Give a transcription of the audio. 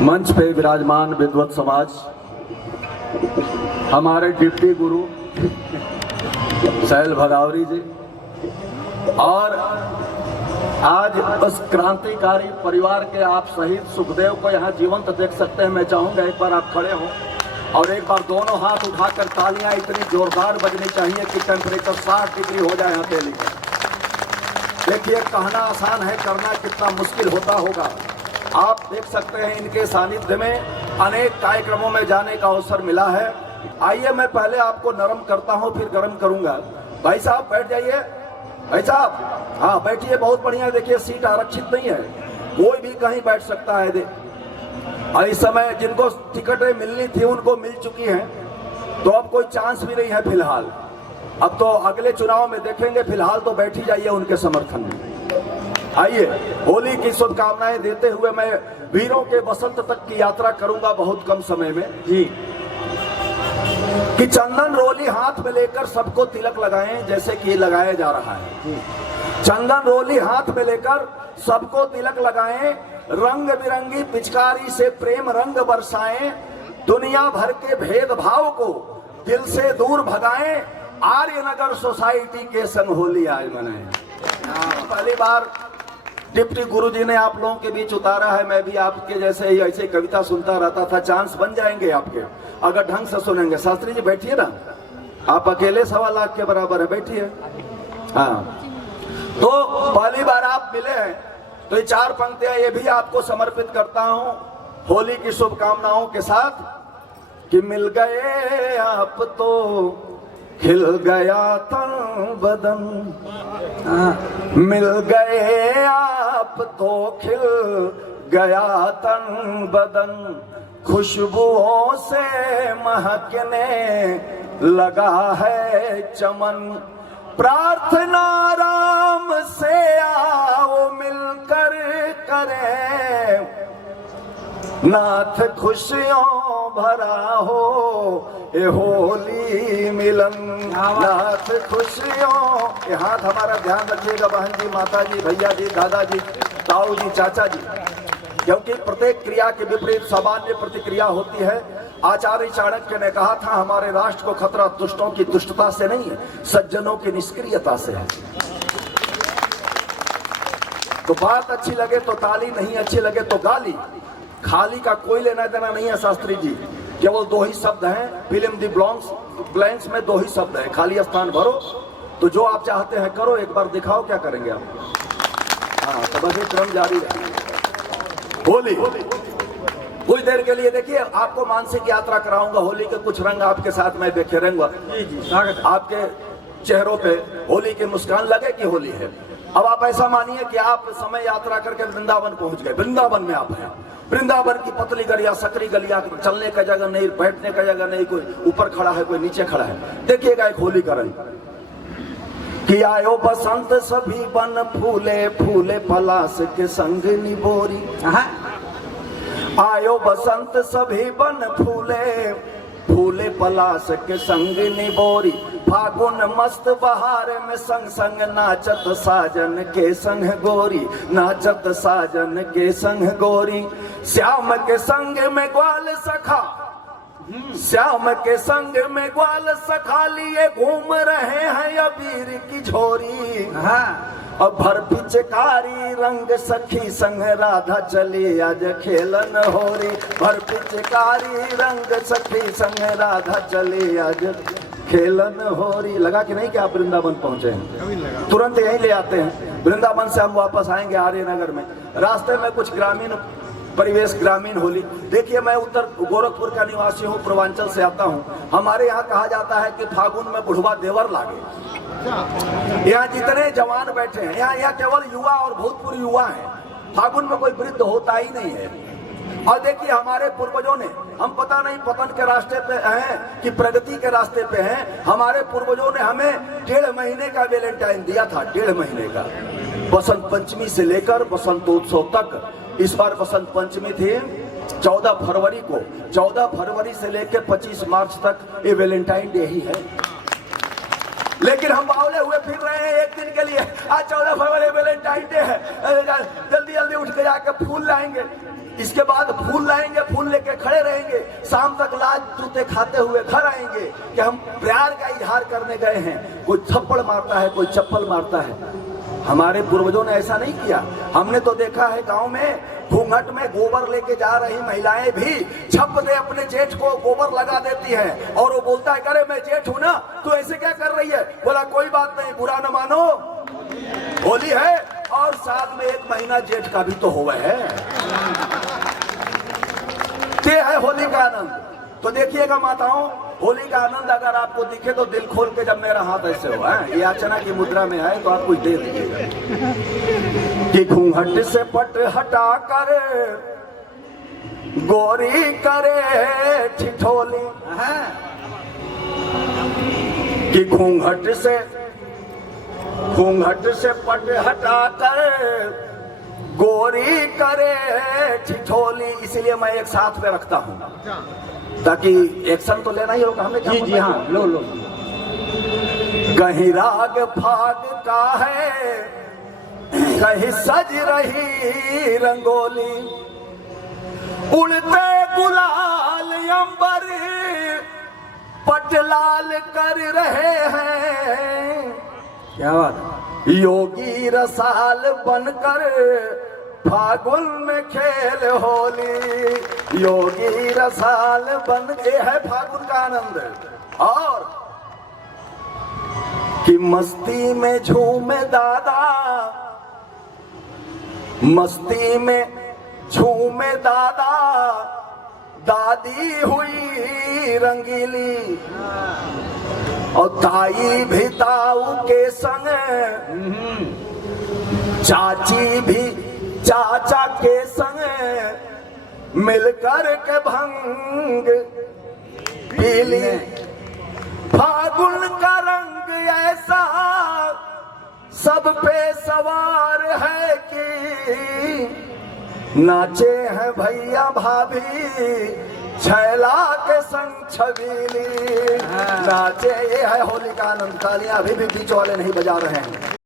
मंच पे विराजमान विद्वत समाज, हमारे डिप्टी गुरु सैल भदावरी जी, और आज उस क्रांतिकारी परिवार के आप शहीद सुखदेव को यहाँ जीवंत देख सकते हैं। मैं चाहूंगा एक बार आप खड़े हों और एक बार दोनों हाथ उठाकर तालियां इतनी जोरदार बजनी चाहिए कि टेम्परेचर 60 डिग्री हो जाए यहाँ दिल्ली का। देखिए, कहना आसान है, करना कितना मुश्किल होता होगा। आप देख सकते हैं इनके सानिध्य में अनेक कार्यक्रमों में जाने का अवसर मिला है। आइए मैं पहले आपको नरम करता हूं, फिर गर्म करूंगा। भाई साहब बैठ जाइए। भाई साहब, हाँ बैठिए, बहुत बढ़िया। देखिए सीट आरक्षित नहीं है, कोई भी कहीं बैठ सकता है। इस समय जिनको टिकटें मिलनी थी उनको मिल चुकी हैं, तो अब कोई चांस भी नहीं है फिलहाल। अब तो अगले चुनाव में देखेंगे, फिलहाल तो बैठ ही जाइए उनके समर्थन में। आइए, होली की शुभकामनाएं देते हुए मैं वीरों के बसंत तक की यात्रा करूंगा बहुत कम समय में जी। कि चंदन रोली हाथ में लेकर सबको तिलक लगाएं, जैसे कि लगाया जा रहा है। चंदन रोली हाथ में लेकर सबको तिलक लगाएं, रंग बिरंगी पिचकारी से प्रेम रंग बरसाएं, दुनिया भर के भेदभाव को दिल से दूर भगाएं, आर्यनगर सोसाइटी के संग होली आज मनाएं। पहली बार डिप्टी गुरुजी ने आप लोगों के बीच उतारा है। मैं भी आपके जैसे ही ऐसे कविता सुनता रहता था। चांस बन जाएंगे आपके अगर ढंग से सुनेंगे। शास्त्री जी बैठिए ना, आप अकेले 1.25 लाख के बराबर है, बैठिए। हाँ, तो पहली बार आप मिले हैं तो ये 4 पंक्तियां ये भी आपको समर्पित करता हूं होली की शुभकामनाओं के साथ। कि मिल गए आप तो खिल गया तन बदन, मिल गए आप तो खिल गया तन बदन, खुशबुओं से महकने लगा है चमन, प्रार्थना राम से आओ मिलकर करें, नाथ खुशियों भरा हो ये होली मिलन, नाथ खुशियों। ये हाथ हमारा ध्यान रखिएगा बहन जी, माता जी, भैया जी, दादाजी, ताऊ जी, चाचा जी, क्योंकि प्रत्येक क्रिया के विपरीत सामान्य प्रतिक्रिया होती है। आचार्य चाणक्य ने कहा था, हमारे राष्ट्र को खतरा दुष्टों की दुष्टता से नहीं है, सज्जनों की निष्क्रियता से है। तो बात अच्छी लगे तो ताली, नहीं अच्छी लगे तो गाली। खाली का कोई लेना देना नहीं है शास्त्री जी, केवल 2 ही शब्द हैं। फिल्म दी ब्लैंक्स में 2 ही शब्द है, खाली स्थान भरो। तो जो आप चाहते हैं करो, एक बार दिखाओ क्या करेंगे आप। हाँ, तो बस क्रम जारी है। होली कुछ देर के लिए देखिए, आपको मानसिक यात्रा कराऊंगा। होली के कुछ रंग आपके साथ मैं बिखेरूंगा। आपके चेहरों पे होली की मुस्कान लगे कि होली है। अब आप ऐसा मानिए कि आप समय यात्रा करके वृंदावन पहुंच गए। वृंदावन में आप हैं। वृंदावन की पतली गलियां, सकरी गलियां, चलने का जगह नहीं, बैठने का जगह नहीं, कोई ऊपर खड़ा है, कोई नीचे खड़ा है। देखिएगा एक होली का रंग। कि आयो बसंत सभी बन फूले, फूले पलाश के संग निबोरी। आयो बसंत सभी बन फूले, फूले पलाश के संग निबोरी, फागुन मस्त बहार में संग संग नाचत साजन के संग गोरी, नाचत साजन के संग गोरी, श्याम के संग में ग्वाल सखा, श्याम के संग में ग्वाल सखा लिए घूम रहे हैं अबीर की झोरी। अब भर पिचकारी रंग सखी संग राधा चली आज खेलन होरी, भर पिचकारी रंग सखी संग राधा चली आज खेलन होरी। लगा कि नहीं कि आप वृंदावन पहुंचे हैं? तुरंत यहीं ले आते हैं। वृंदावन से हम वापस आएंगे आर्यनगर में। रास्ते में कुछ ग्रामीण परिवेश, ग्रामीण होली। देखिए, मैं उत्तर गोरखपुर का निवासी हूँ, पूर्वांचल से आता हूँ। हमारे यहाँ कहा जाता है कि फागुन में बुढ़वा देवर लागे। यहाँ जितने जवान बैठे हैं, यहाँ केवल युवा और भूतपूर्व युवा हैं। फागुन में कोई वृद्ध होता ही नहीं है। और देखिए, हमारे पूर्वजों ने, हम पता नहीं पतन के रास्ते पे हैं कि प्रगति के रास्ते पे हैं, हमारे पूर्वजों ने हमें 1.5 महीने का वैलेंटाइन दिया था। 1.5 महीने का, बसंत पंचमी से लेकर बसंतोत्सव तक। इस बार बसंत पंचमी थी 14 फरवरी को। 14 फरवरी से लेकर 25 मार्च तक ये वैलेंटाइन डे ही है। लेकिन हम बावले हुए फिर रहे हैं एक दिन के लिए। आज 14 फरवरी वैलेंटाइन डे है, जल्दी जल्दी उठ के जाकर फूल लाएंगे। इसके बाद फूल लाएंगे, फूल लेके खड़े रहेंगे, शाम तक लाज जूते खाते हुए घर आएंगे कि हम प्यार का इजहार करने गए हैं। कोई थप्पड़ मारता है, कोई चप्पल मारता है। हमारे पूर्वजों ने ऐसा नहीं किया। हमने तो देखा है गांव में घूंघट में गोबर लेके जा रही महिलाएं भी छप दे अपने जेठ को गोबर लगा देती हैं और वो बोलता है करे मैं जेठ हूं ना, तू ऐसे क्या कर रही है? बोला कोई बात नहीं, बुरा न मानो, होली है और साथ में 1 महीना जेठ का भी तो हुआ है। ये है होली का आनंद। तो देखिएगा माताओं, होली का आनंद अगर आपको दिखे तो दिल खोल के, जब मेरा हाथ ऐसे हुआ है, ये याचना की मुद्रा में है तो आप कुछ दे दीजिएगा कि घूंघट से पट हटा कर गोरी करे ठिठोली, कि घूंघट से पट हटा कर गोरी करे ठिठोली। इसीलिए मैं एक साथ में रखता हूं ताकि एक्शन तो लेना ही होगा हमें। जी जी हाँ, लो लो। कहीं राग फाग का है, कहीं सज रही रंगोली, उड़ते गुलाल अंबर पटलाल कर रहे हैं। क्या बात है। योगी रसाल बनकर फागुन में खेल होली, योगी रसाल बन के है फागुन का आनंद। और कि मस्ती में झूमे दादा, मस्ती में झूमे दादा, दादी हुई रंगीली और ताई भी ताऊ के संग, चाची भी चाचा के संग मिलकर के भंग पीली। फागुन का रंग ऐसा सब पे सवार है कि नाचे हैं भैया भाभी छैला के संग छबीली, नाचे। ये है होली का आनंद। तालियां अभी भी बीच वाले नहीं बजा रहे हैं।